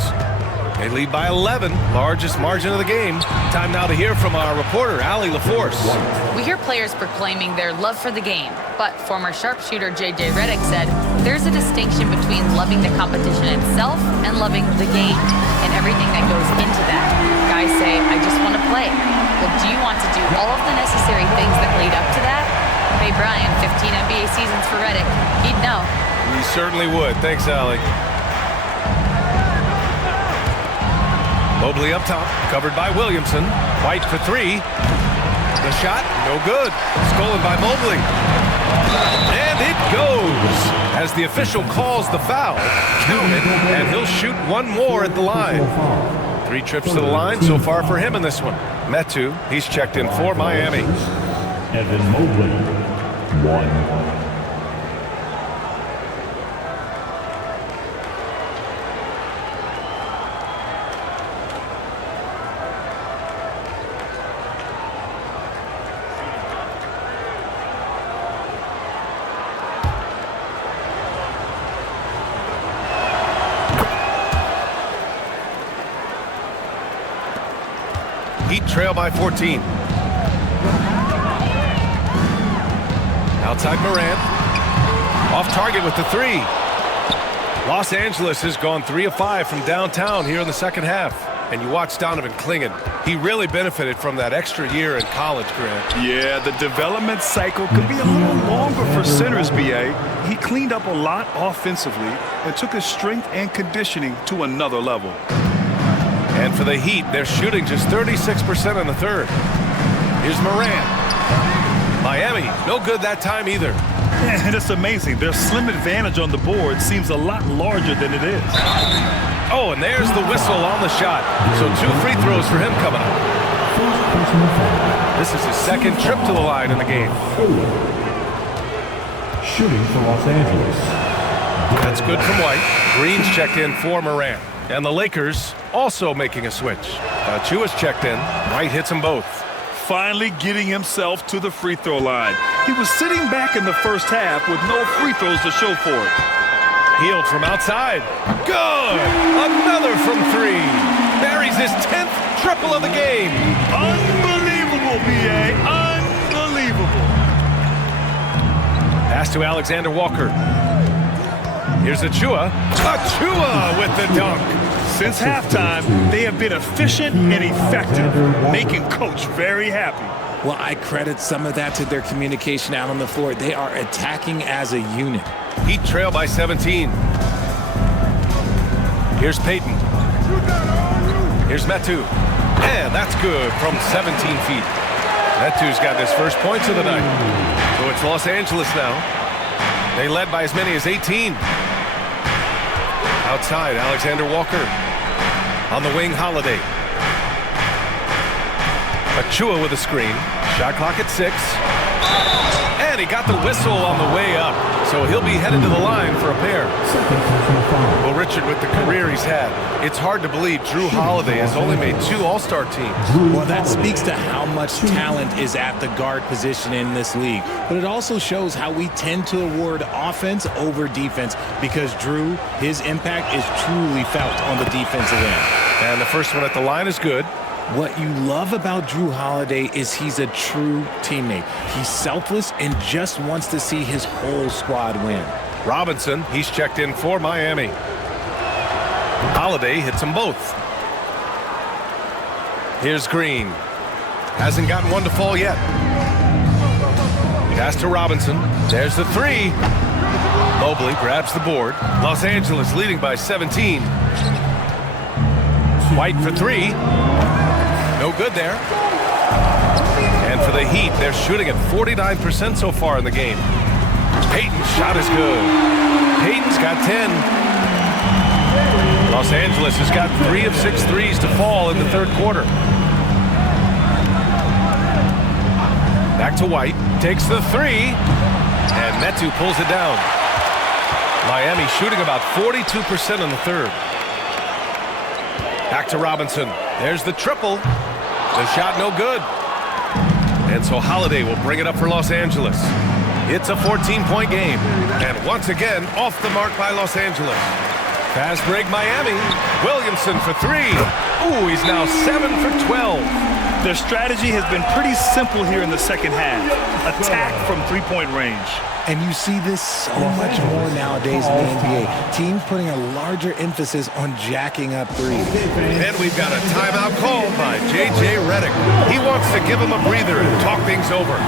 They lead by 11, largest margin of the game. Time now to hear from our reporter, Allie LaForce. We hear players proclaiming their love for the game, but former sharpshooter J.J. Redick said there's a distinction between loving the competition itself and loving the game and everything that goes into that. Guys say, I just want to play. Well, do you want to do all of the necessary things that lead up to that? Hey, Brian, 15 NBA seasons for Redick. He'd know. He certainly would. Thanks, Allie. Mobley up top, covered by Williamson. White for 3. The shot, no good. Stolen by Mobley. And it goes as the official calls the foul. Count it, and he'll shoot one more at the line. 3 trips to the line so far for him in this one. Metu, he's checked in for Miami. Evan Mobley, 1. Heat trail by 14. Outside Morant. Off target with the 3. Los Angeles has gone 3 of 5 from downtown here in the second half. And you watch Donovan Klingon. He really benefited from that extra year in college, Grant. Yeah, the development cycle could be a little longer for centers, B.A. He cleaned up a lot offensively and took his strength and conditioning to another level. And for the Heat, they're shooting just 36% in the third. Here's Morant. Miami, no good that time either. And it's amazing. Their slim advantage on the board seems a lot larger than it is. Oh, and there's the whistle on the shot. So 2 free throws for him coming up. This is his second trip to the line in the game. Shooting for Los Angeles. That's good from White. Green's checked in for Morant. And the Lakers also making a switch. Chua's checked in. White hits them both. Finally getting himself to the free throw line. He was sitting back in the first half with no free throws to show for it. Hield from outside. Good! Another from 3. Buries his 10th triple of the game. Unbelievable, B.A. Unbelievable. Pass to Alexander Walker. Here's Achua. Achua with the dunk. Since halftime, they have been efficient and effective, making Coach very happy. Well, I credit some of that to their communication out on the floor. They are attacking as a unit. Heat trail by 17. Here's Payton. Here's Metu. And that's good from 17 feet. Metu's got his first points of the night. So it's Los Angeles now. They led by as many as 18. Outside, Alexander Walker. On the wing, Holiday. Achua with a screen. Shot clock at 6. And he got the whistle on the way up. So he'll be headed to the line for a pair. Well, Richard, with the career he's had, it's hard to believe Drew Holiday has only made 2 All-Star teams. Well, that speaks to how much talent is at the guard position in this league. But it also shows how we tend to award offense over defense because Drew, his impact is truly felt on the defensive end. And the first one at the line is good. What you love about Drew Holiday is he's a true teammate. He's selfless and just wants to see his whole squad win. Robinson, he's checked in for Miami. Holiday hits them both. Here's Green. Hasn't gotten one to fall yet. Pass to Robinson. There's the 3. Mobley grabs the board. Los Angeles leading by 17. White for 3. No good there. And for the Heat, they're shooting at 49% so far in the game. Payton's shot is good. Payton's got 10. Los Angeles has got 3 of 6 threes to fall in the third quarter. Back to White. Takes the 3. And Metu pulls it down. Miami shooting about 42% in the third. Back to Robinson. There's the triple. The shot no good. And so Holiday will bring it up for Los Angeles. It's a 14-point game. And once again, off the mark by Los Angeles. Fast break Miami. Williamson for 3. Ooh, he's now 7 for 12. Their strategy has been pretty simple here in the second half. Attack from three-point range. And you see this so much more nowadays in the NBA. Teams putting a larger emphasis on jacking up threes. And we've got a timeout called by J.J. Redick. He wants to give him a breather and talk things over.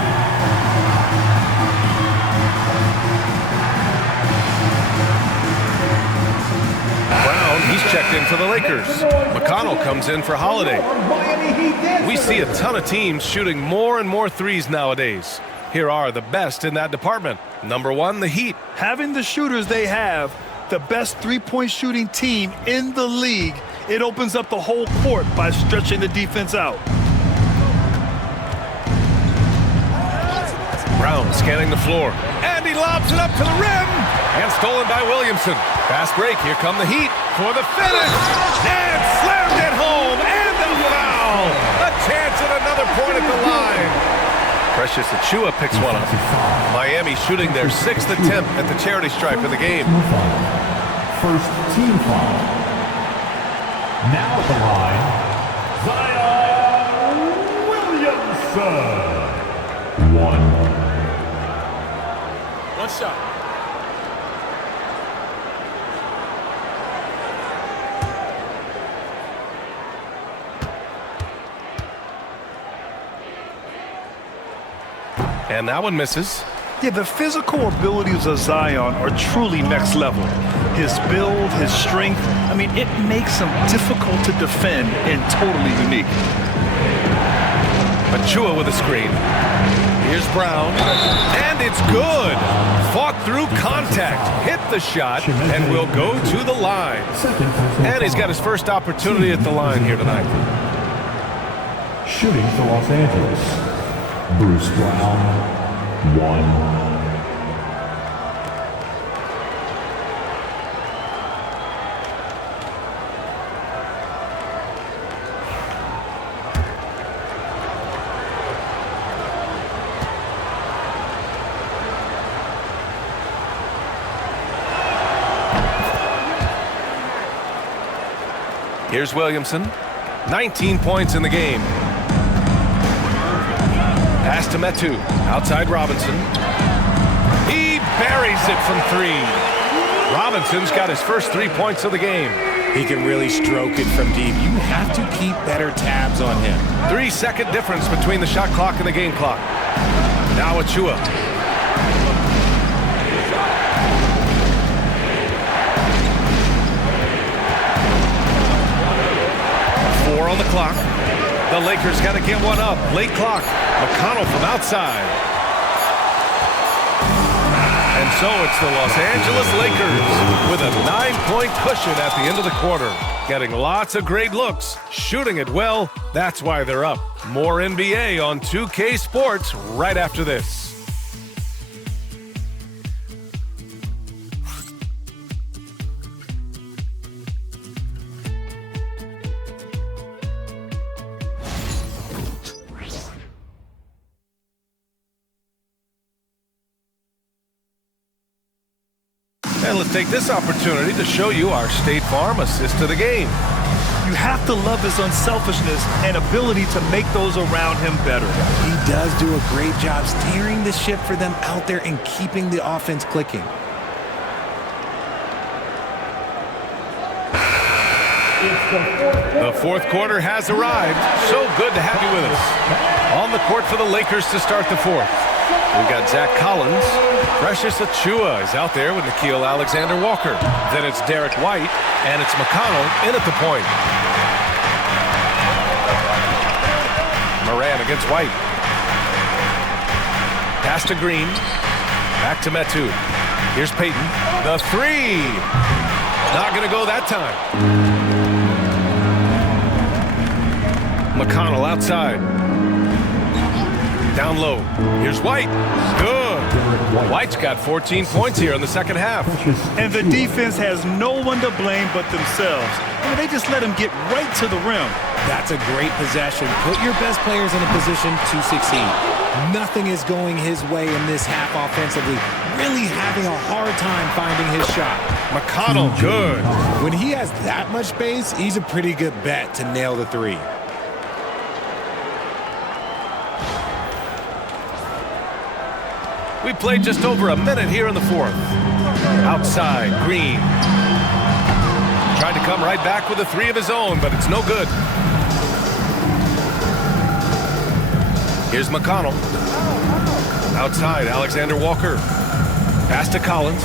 Brown, he's checked in for the Lakers. McConnell comes in for Holiday. We see a ton of teams shooting more and more threes nowadays. Here are the best in that department. Number 1, the Heat. Having the shooters they have, the best three-point shooting team in the league, it opens up the whole court by stretching the defense out. Brown scanning the floor. And he lobs it up to the rim. And stolen by Williamson. Fast break. Here come the Heat for the finish. And slammed it home. And the foul. A chance at another point at the line. Precious Achua picks one up. Miami shooting their 6th attempt at the charity stripe of the game. First team foul. Now at the line, Zion Williamson. One shot. And that one misses. Yeah, the physical abilities of Zion are truly next level. His build, his strength, I mean, it makes him difficult to defend and totally unique. Achua with a screen. Here's Brown. And it's good. Fought through contact. Hit the shot and will go to the line. And he's got his first opportunity at the line here tonight. Shooting for Los Angeles, Bruce Brown, 1. Here's Williamson. 19 points in the game. Pass to Metu. Outside Robinson. He buries it from 3. Robinson's got his first 3 points of the game. He can really stroke it from deep. You have to keep better tabs on him. 3-second difference between the shot clock and the game clock. Now Achua. On the clock. The Lakers got to get one up. Late clock. McConnell from outside. And so it's the Los Angeles Lakers with a 9-point cushion at the end of the quarter. Getting lots of great looks, shooting it well. That's why they're up. More NBA on 2K Sports right after this. And let's take this opportunity to show you our State Farm assist to the game. You have to love his unselfishness and ability to make those around him better. He does do a great job steering the ship for them out there and keeping the offense clicking. The fourth quarter has arrived. So good to have you with us. On the court for the Lakers to start the fourth. We've got Zach Collins. Precious Achiuwa is out there with Nickeil Alexander-Walker. Then it's Derek White, and it's McConnell in at the point. Moran against White. Pass to Green. Back to Metu. Here's Payton. The three. Not going to go that time. McConnell outside. Down low. Here's White. Good. White's got 14 points here in the second half. And the defense has no one to blame but themselves. They just let him get right to the rim. That's a great possession. Put your best players in a position to succeed. Nothing is going his way in this half offensively. Really having a hard time finding his shot. McConnell, good. When he has that much space, he's a pretty good bet to nail the three. We played just over a minute here in the fourth. Outside, Green. Tried to come right back with a three of his own, but it's no good. Here's McConnell. Outside, Alexander-Walker. Pass to Collins.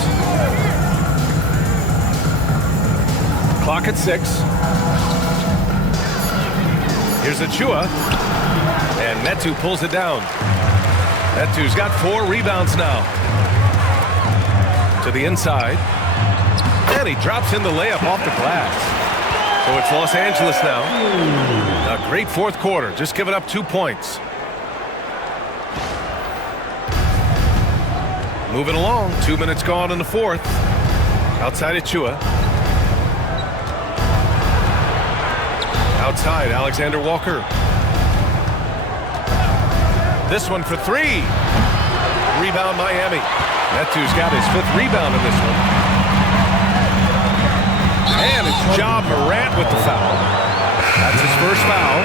Clock at 6. Here's Achiuwa. And Metu pulls it down. Metu's got 4 rebounds now. To the inside. And he drops in the layup off the glass. So it's Los Angeles now. A great fourth quarter, just giving up 2 points. Moving along, 2 minutes gone in the fourth. Outside Achiuwa. Outside, Alexander-Walker. This one for 3. Rebound Miami. Metu's got his 5th rebound in this one. And it's Ja Morant with the foul. That's his first foul.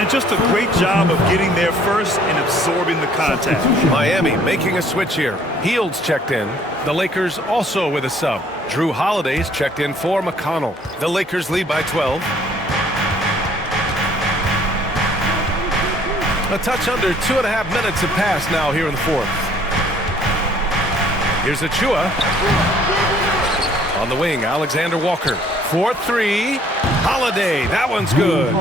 And just a great job of getting there first and absorbing the contact. Miami making a switch here. Hields checked in. The Lakers also with a sub. Drew Holiday's checked in for McConnell. The Lakers lead by 12. A touch under 2.5 minutes have passed now here in the fourth. Here's Achiuwa. On the wing, Alexander-Walker. 4-3. Holiday. That one's good.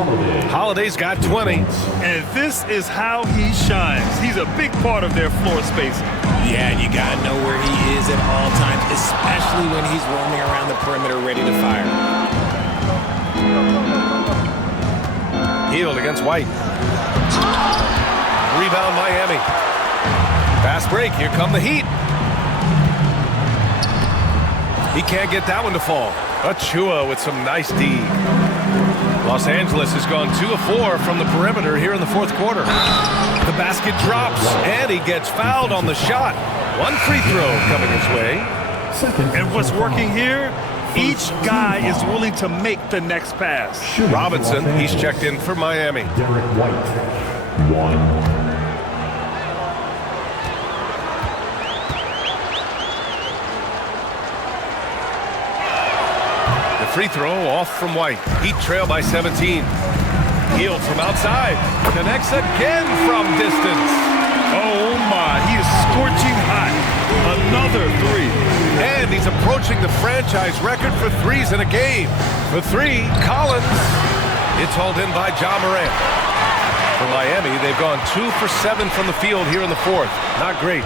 Holiday's got 20. And this is how he shines. He's a big part of their floor spacing. Yeah, you got to know where he is at all times, especially when he's roaming around the perimeter ready to fire. Hield against White. Rebound Miami. Fast break. Here come the Heat. He can't get that one to fall. Achiuwa with some nice D. Los Angeles has gone 2 of 4 from the perimeter here in the fourth quarter. The basket drops, and he gets fouled on the shot. 1 free throw coming his way. And what's working here? Each guy is willing to make the next pass. Robinson, he's checked in for Miami. Derek White, 1. Free throw off from White. Heat trail by 17. Hield from outside. Connects again from distance. Oh my, he is scorching hot. Another 3. And he's approaching the franchise record for threes in a game. For 3, Collins. It's hauled in by Ja Morant. For Miami, they've gone 2 for 7 from the field here in the fourth. Not great.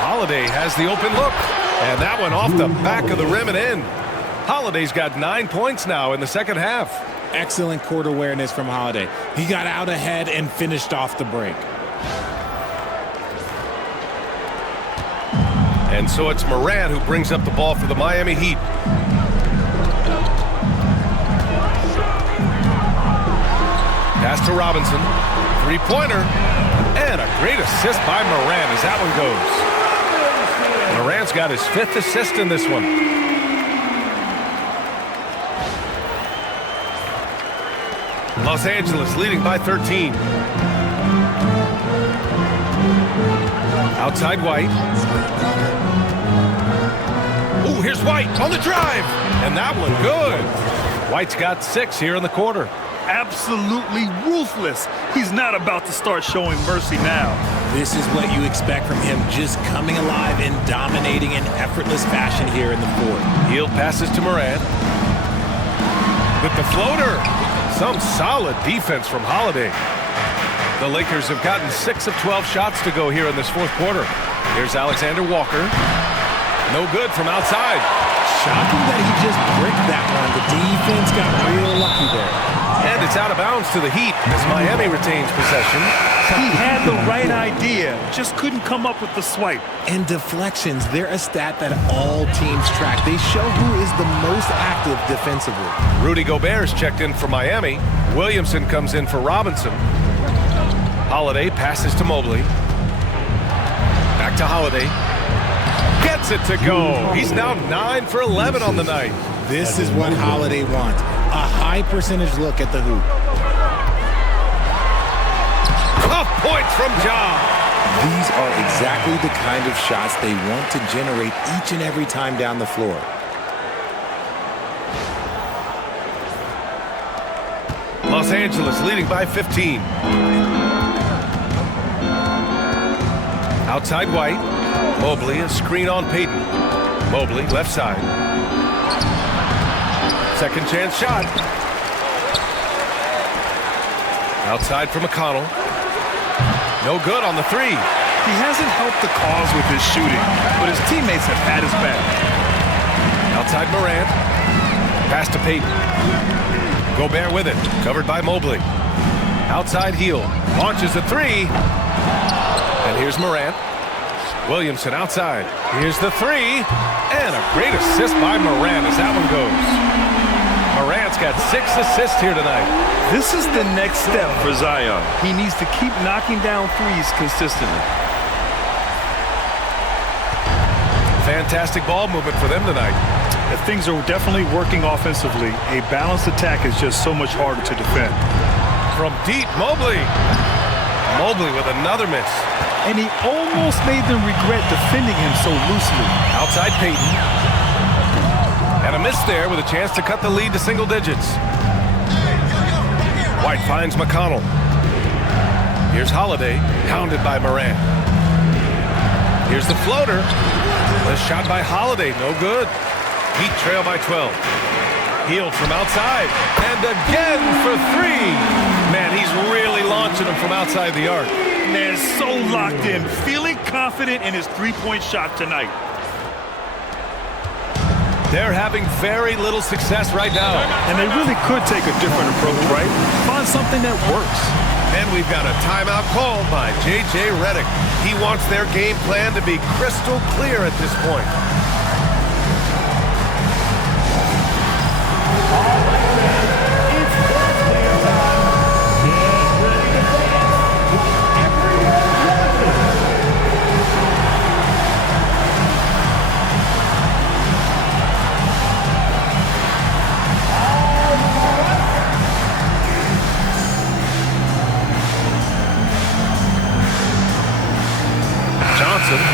Holiday has the open look. And that one off the back of the rim and in. Holiday's got 9 points now in the second half. Excellent court awareness from Holiday. He got out ahead and finished off the break. And so it's Moran who brings up the ball for the Miami Heat. Pass to Robinson. Three-pointer. And a great assist by Moran as that one goes. Moran's got his 5th assist in this one. Los Angeles leading by 13. Outside White. Oh, here's White on the drive. And that one good. White's got 6 here in the quarter. Absolutely ruthless. He's not about to start showing mercy now. This is what you expect from him, just coming alive and dominating in effortless fashion here in the fourth. Hield passes to Moran. With the floater. Some solid defense from Holiday. The Lakers have gotten 6 of 12 shots to go here in this fourth quarter. Here's Alexander Walker. No good from outside. Shocking that he just bricked that one. The defense got real lucky there. And it's out of bounds to the Heat as Miami retains possession. He had the right idea, just couldn't come up with the swipe. And deflections, they're a stat that all teams track. They show who is the most active defensively. Rudy Gobert's checked in for Miami. Williamson comes in for Robinson. Holiday passes to Mobley. Back to Holiday. Gets it to go. He's now 9 for 11 on the night. This is what Holiday wants. A high percentage look at the hoop. Tough points from Ja. These are exactly the kind of shots they want to generate each and every time down the floor. Los Angeles leading by 15. Outside White. Mobley, a screen on Payton. Mobley, left side. Second chance shot. Outside for McConnell. No good on the three. He hasn't helped the cause with his shooting, but his teammates have had his back. Outside Morant. Pass to Payton. Gobert with it. Covered by Mobley. Outside Hield. Launches the three. And here's Morant. Williamson outside. Here's the three. And a great assist by Morant as that one goes. Morant's got 6 assists here tonight. This is the next step for Zion. He needs to keep knocking down threes consistently. Fantastic ball movement for them tonight. Things are definitely working offensively. A balanced attack is just so much harder to defend. From deep, Mobley. Mobley with another miss. And he almost made them regret defending him so loosely. Outside Payton. And a miss there with a chance to cut the lead to single digits. White finds McConnell. Here's Holiday, hounded by Morant. Here's the floater. The shot by Holiday, no good. Heat trail by 12. Hield from outside. And again for three. Man, he's really launching them from outside the arc. Man, so locked in, feeling confident in his three-point shot tonight. They're having very little success right now. And they really could take a different approach, right? Find something that works. And we've got a timeout called by J.J. Redick. He wants their game plan to be crystal clear at this point.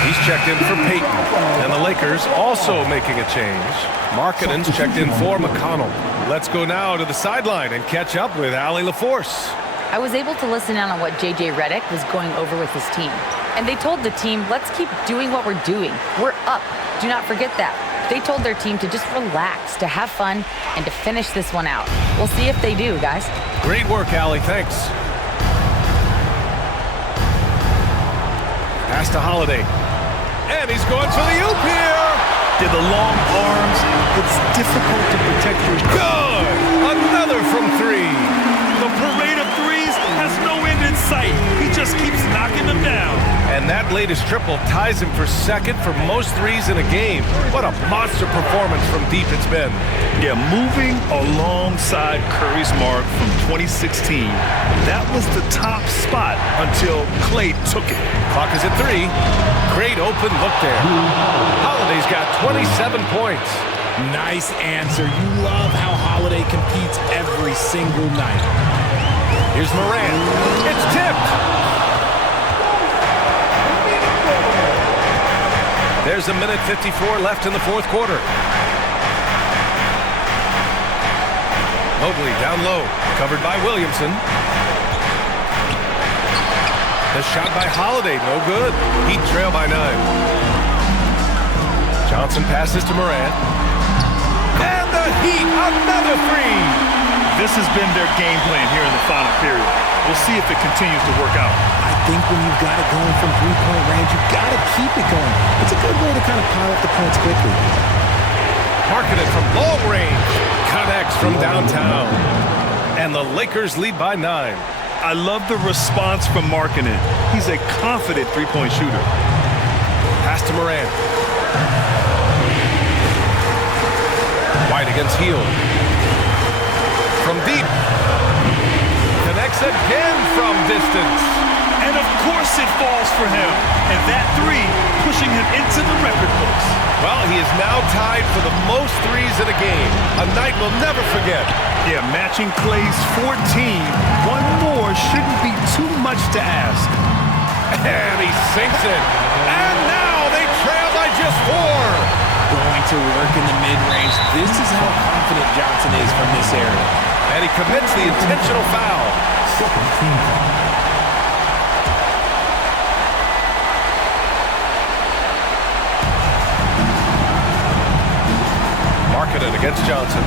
He's checked in for Payton. And the Lakers also making a change. Markkanen's checked in for McConnell. Let's go now to the sideline and catch up with Allie LaForce. I was able to listen in on what J.J. Redick was going over with his team. And they told the team, let's keep doing what we're doing. We're up. Do not forget that. They told their team to just relax, to have fun, and to finish this one out. We'll see if they do, guys. Great work, Allie. Thanks. Pass to Holiday. And he's going for the oop here. Did the long arms. It's difficult to protect your... Good. Another from three. The parade of threes has no end in sight. He just keeps knocking them down. And that latest triple ties him for second for most threes in a game. What a monster performance from deep it's been. Yeah, moving alongside Curry's mark from 2016. That was the top spot until Klay took it. Clock is at 3. Great open look there. Holiday's got 27 points. Nice answer. You love how Holiday competes every single night. Here's Morant. It's tipped. There's a minute 54 left in the fourth quarter. Mobley down low, covered by Williamson. The shot by Holiday, no good. Heat trail by 9. Johnson passes to Morant. And the Heat, another three. This has been their game plan here in the final period. We'll see if it continues to work out. I think when you've got it going from three-point range, you've got to keep it going. It's a good way to kind of pile up the points quickly. Marketed from long range. Connects from downtown. And the Lakers lead by 9. I love the response from Markkanen. He's a confident three-point shooter. Pass to Morant. White against Hield. From deep. Connects again from distance. And of course it falls for him. And that three pushing him into the record books. Well, he is now tied for the most threes in a game. A night we'll never forget. Yeah, matching Klay's 14. One more shouldn't be too much to ask. And he sinks it. And now they trail by just 4. Going to work in the mid-range. This is how confident Johnson is from this area. And he commits the intentional foul. Markkanen against Johnson.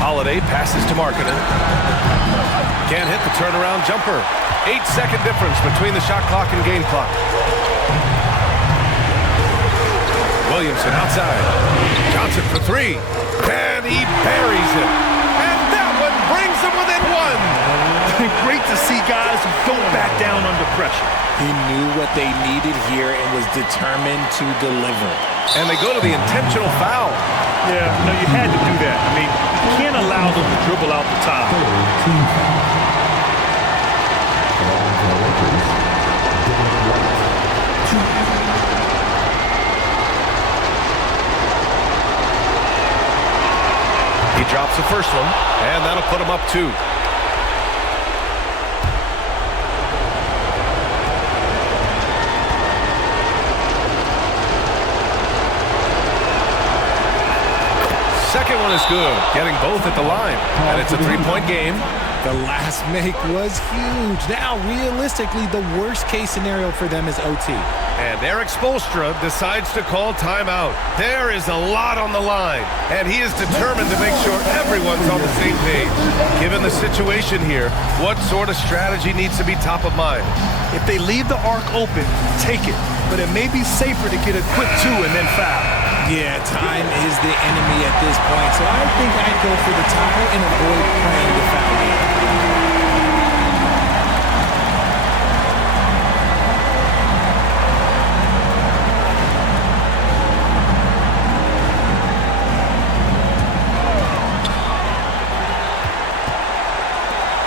Holiday passes to Markkanen. Can't hit the turnaround jumper. 8-second difference between the shot clock and game clock. Williamson outside. Johnson for 3. And he buries it. And that one brings him within 1. Great to see guys who don't back down under pressure. He knew what they needed here and was determined to deliver. And they go to the intentional foul. Yeah, no, you had to do that. I mean, you can't allow them to dribble out the top. He drops the first one, and that'll put him up 2. Second one is good, getting both at the line. And it's a 3-point game. The last make was huge. Now, realistically, the worst-case scenario for them is OT. And Eric Spoelstra decides to call timeout. There is a lot on the line, and he is determined to make sure everyone's on the same page. Given the situation here, what sort of strategy needs to be top of mind? If they leave the arc open, take it. But it may be safer to get a quick 2 and then foul. Yeah, time is the enemy at this point, so I think I'd go for the tie and avoid playing the foul game.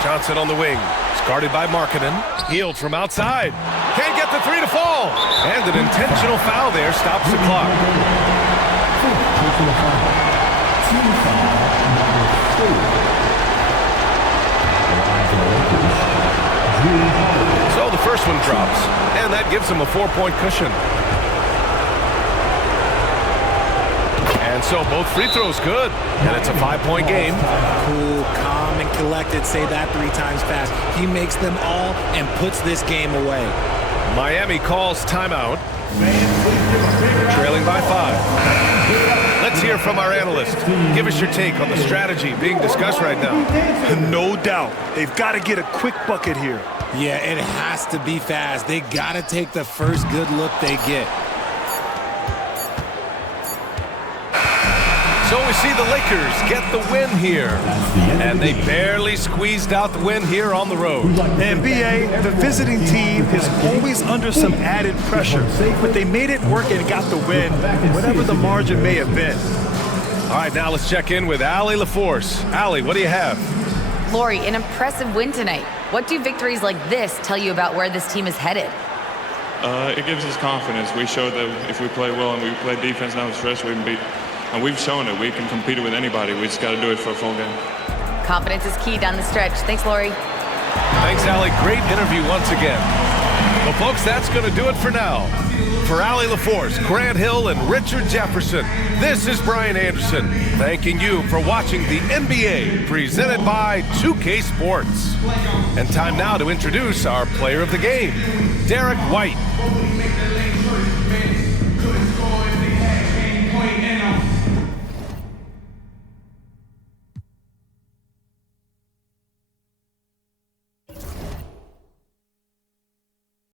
Johnson on the wing. It's guarded by Markkanen. Hield from outside. Can't get the 3 to fall. And an intentional foul there stops the clock. So the first one drops, and that gives him a 4-point cushion. And so both free throws good, and it's a 5-point game. Cool, calm, and collected. Say that 3 times fast. He makes them all and puts this game away. Miami calls timeout. Fans, please give a trailing by 5. Let's hear from our analyst. Give us your take on the strategy being discussed right now. No doubt. They've got to get a quick bucket here. Yeah, it has to be fast. They got to take the first good look they get. So we see the Lakers get the win here. And they barely squeezed out the win here on the road. And BA, the visiting team is always under some added pressure, but they made it work and got the win, whatever the margin may have been. All right, now let's check in with Allie LaForce. Allie, what do you have? Lori, an impressive win tonight. What do victories like this tell you about where this team is headed? It gives us confidence. We showed that if we play well and we play defense down the stretch, we can beat. And we've shown it. We can compete with anybody. We just got to do it for a full game. Confidence is key down the stretch. Thanks, Lori. Thanks, Allie. Great interview once again. Well, folks, that's going to do it for now. For Allie LaForce, Grant Hill, and Richard Jefferson, this is Brian Anderson, thanking you for watching the NBA presented by 2K Sports. And time now to introduce our player of the game, Derek White.